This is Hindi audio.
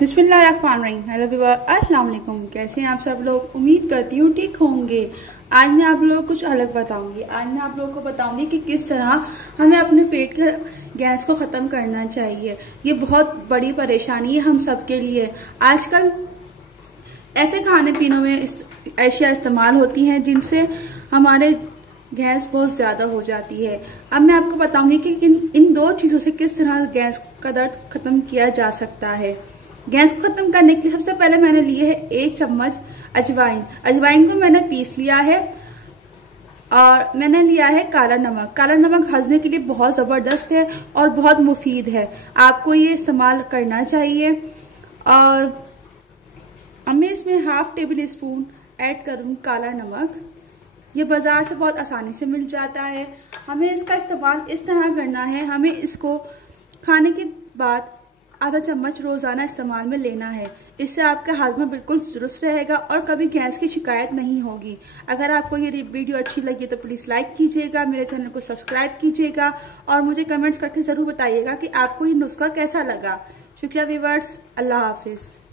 बिस्मिल्लाहिर्रहमानिर्रहीम। हेलो व्यूअर, अस्सलाम वालेकुम। कैसे हैं आप सब लोग? उम्मीद करती हूँ ठीक होंगे। आज मैं आप लोगों को कुछ अलग बताऊंगी। आज मैं आप लोगों को बताऊंगी कि किस तरह हमें अपने पेट के गैस को ख़त्म करना चाहिए। ये बहुत बड़ी परेशानी है हम सब के लिए। आजकल ऐसे खाने पीनों में अशिया इस्तेमाल होती हैं जिनसे हमारे गैस बहुत ज़्यादा हो जाती है। अब मैं आपको बताऊंगी कि इन दो चीज़ों से किस तरह गैस का दर्द ख़त्म किया जा सकता है। गैस को ख़त्म करने के लिए सबसे पहले मैंने लिए है 1 चम्मच अजवाइन। अजवाइन को मैंने पीस लिया है और मैंने लिया है काला नमक। काला नमक हजमे के लिए बहुत ज़बरदस्त है और बहुत मुफीद है। आपको ये इस्तेमाल करना चाहिए। और अब मैं इसमें ½ टेबल स्पून ऐड करूँ काला नमक। ये बाजार से बहुत आसानी से मिल जाता है। हमें इसका इस्तेमाल इस तरह करना है, हमें इसको खाने के बाद आधा चम्मच रोजाना इस्तेमाल में लेना है। इससे आपका हाजमा बिल्कुल दुरुस्त रहेगा और कभी गैस की शिकायत नहीं होगी। अगर आपको ये वीडियो अच्छी लगी तो प्लीज़ लाइक कीजिएगा, मेरे चैनल को सब्सक्राइब कीजिएगा और मुझे कमेंट्स करके ज़रूर बताइएगा कि आपको ये नुस्खा कैसा लगा। शुक्रिया व्यूअर्स, अल्लाह हाफिज़।